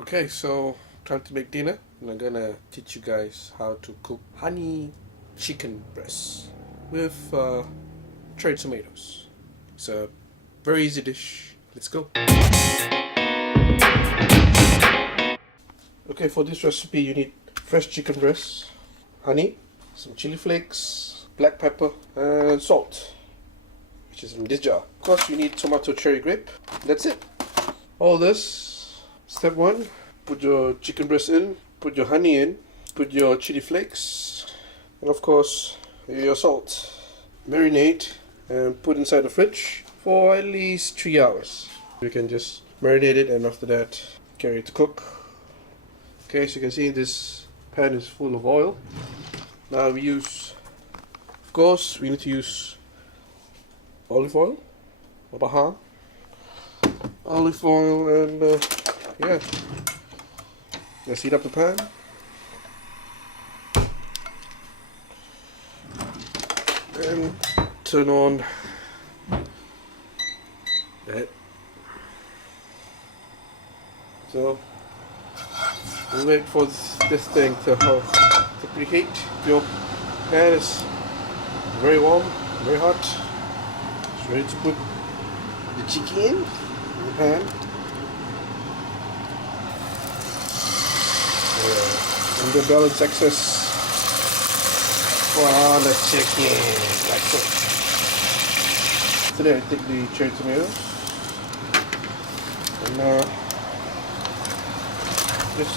Okay, so time to make dinner, and I'm gonna teach you guys how to cook honey chicken breast with cherry tomatoes. It's a very easy dish. Let's go. Okay, for this recipe, you need fresh chicken breast, honey, some chili flakes, black pepper, and salt, which is in this jar. Of course, you need tomato cherry grape. That's it. All this, step one, put your chicken breast in, put your honey in, put your chili flakes, and of course, your salt. Marinate and put inside the fridge for at least 3 hours. You can just marinate it and after that, carry it to cook. Okay, so you can see this pan is full of oil. Now we need to use olive oil, baha, olive oil, and yeah, let's heat up the pan. And turn on that. So we wait for this thing to preheat. Your pan is very warm, very hot. It's ready to put the chicken in the pan. And the balance excess on the chicken, like so. Today I take the cherry tomatoes and just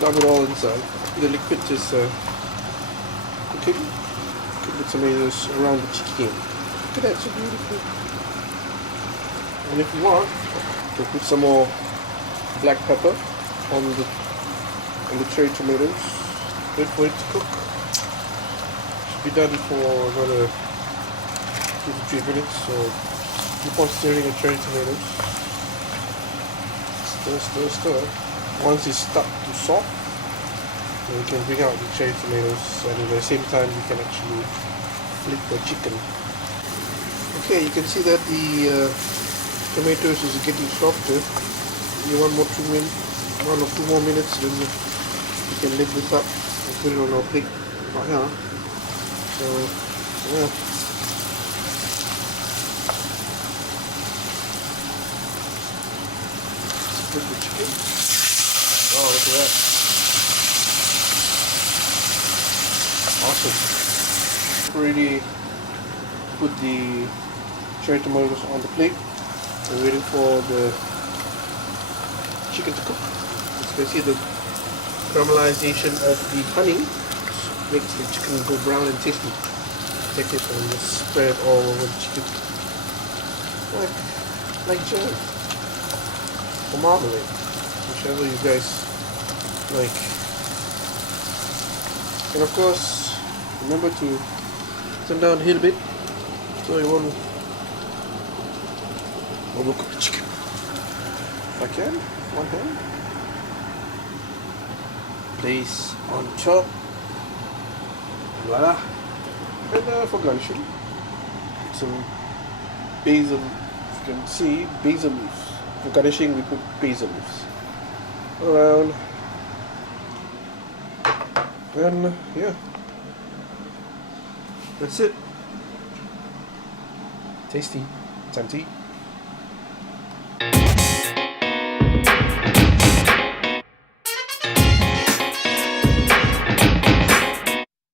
dump it all inside. The liquid is cooking. Cook the tomatoes around the chicken. Look at that, so beautiful. And if you want, you can put some more black pepper on the cherry tomatoes. Wait for it to cook. Should be done for another 2 to 3 minutes. So keep on stirring the cherry tomatoes. Stir, stir, stir. Once it's stuck to soft, then you can bring out the cherry tomatoes, and at the same time you can actually flip the chicken. Okay, you can see that the tomatoes is getting softer. You want 1 or 2 more minutes, then you can lift this up and put it on our plate right here. So yeah. Put the chicken. Oh, look at that. Awesome. Already put the cherry tomatoes on the plate. We're waiting for the chicken to cook. As you can see, the caramelization of the honey makes the chicken go brown and tasty. Take it and just spread it all over the chicken. Like jam. Or marmalade. Whichever you guys like. And of course, remember to turn down here a bit so you won't overcook the chicken. If I can, one hand. Place on top. Voila. And for garnishing, some basil. If you can see, basil leaves. For garnishing, we put basil leaves around. And yeah, that's it. Tasty. Time to eat.